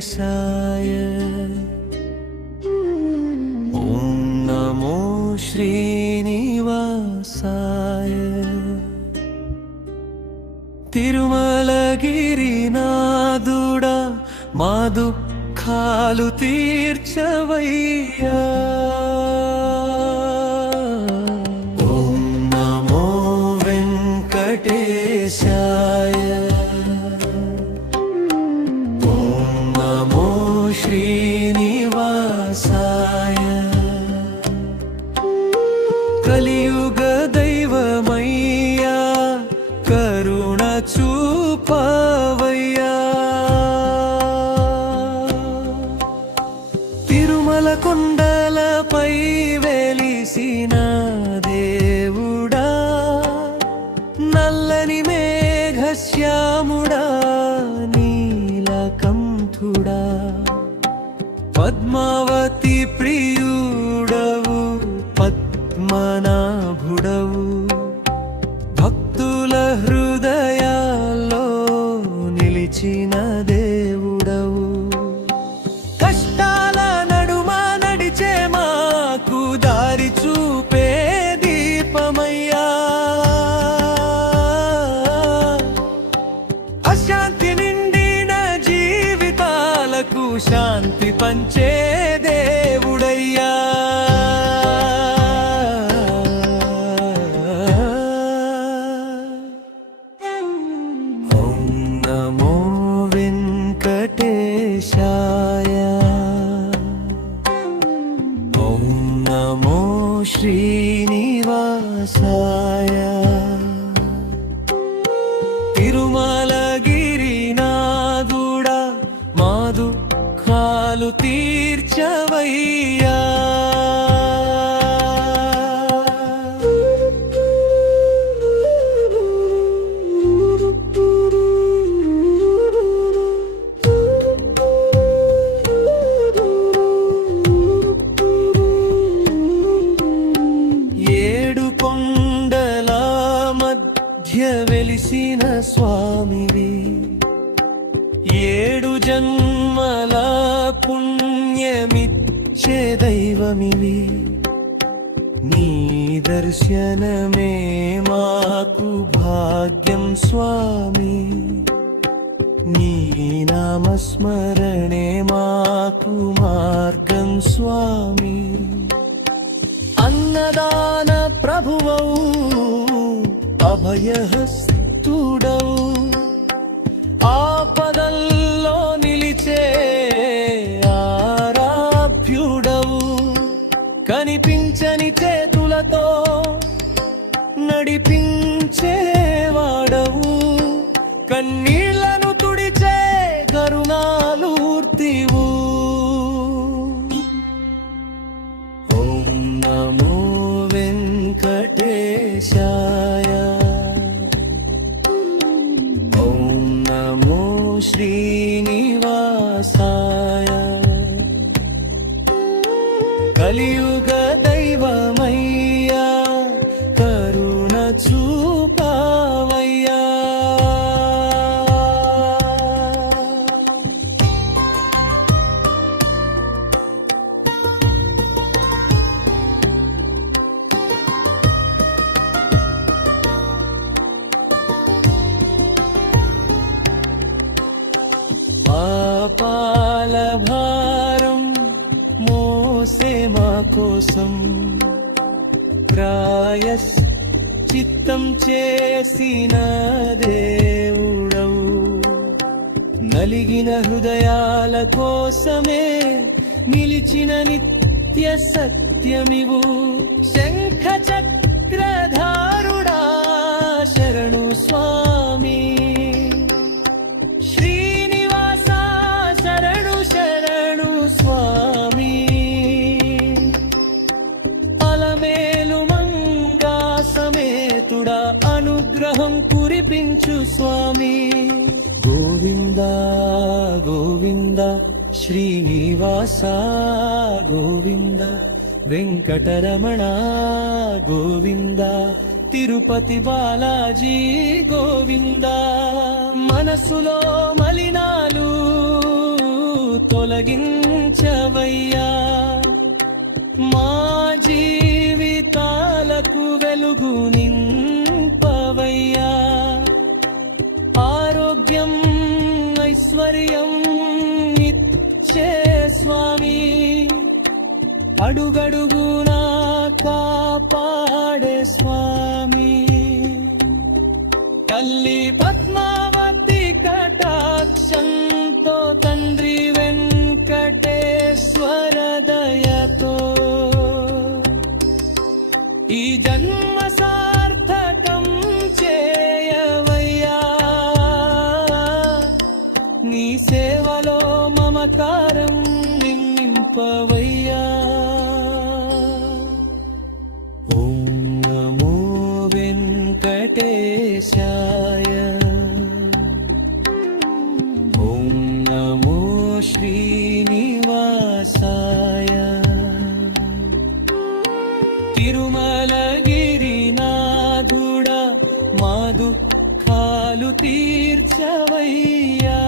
శ్రీవేంకటేశాయ ఓం నమో శ్రీనివాసాయ. తిరుమలగిరినాథుడా మా దుఃఖాలు తీర్చవయ్యా. ఓం నమో వెంకటేశా. పద్మావతి ప్రియుడవు పద్మనా శాంతి పంచే దేవుడయ్యా. ఓం నమో వెంకటేశాయ. ఓం నమో శ్రీనివాసాయ. తీర్చవయ్యా ఏడు కొండల మధ్య వెలిసిన స్వామివి. ఏడు జన్మల పుణ్యమిచ్చే దైవమివి. నీ దర్శనమే మాకు భాగ్యం స్వామి. నీ నామస్మరణే మాకు మార్గం స్వామి. అన్నదాన ప్రభువౌ అభయహస్తుడవు చేతులతో నడిపించేవాడవు. కన్నీళ్ళను తుడిచే కరుణాలూర్తివు ఓం నమో వెంకటేశాయ. ఓం నమో శ్రీనివాసాయ. కలియుగ కోసం ప్రాయస్ చిత్తం చేసిన దేవుడవు. నలిగిన హృదయాల కోసమే నిలిచిన నిత్య సత్యమివు. శంఖ చక్రధా ముఖం కురిపించు స్వామి. గోవింద గోవింద శ్రీనివాస గోవింద వెంకటరమణ గోవింద తిరుపతి బాలాజీ గోవింద. మనసులో మలినాలు తొలగించవయ్యా. కార్యం ఇచ్చే స్వామి. అడుగడుగునా కాపాడే స్వామి. తల్లి పద్మావతి కటాక్షంతో తండ్రి వెంకటేశ్వర దయతో. ఈ జన్మ నింపవయ్యా ఓం నమో వెంకటేశాయ. ఓం నమో శ్రీనివాసాయ. తిరుమలగిరినాథుడా మా కాలు తీర్చవయ్యా.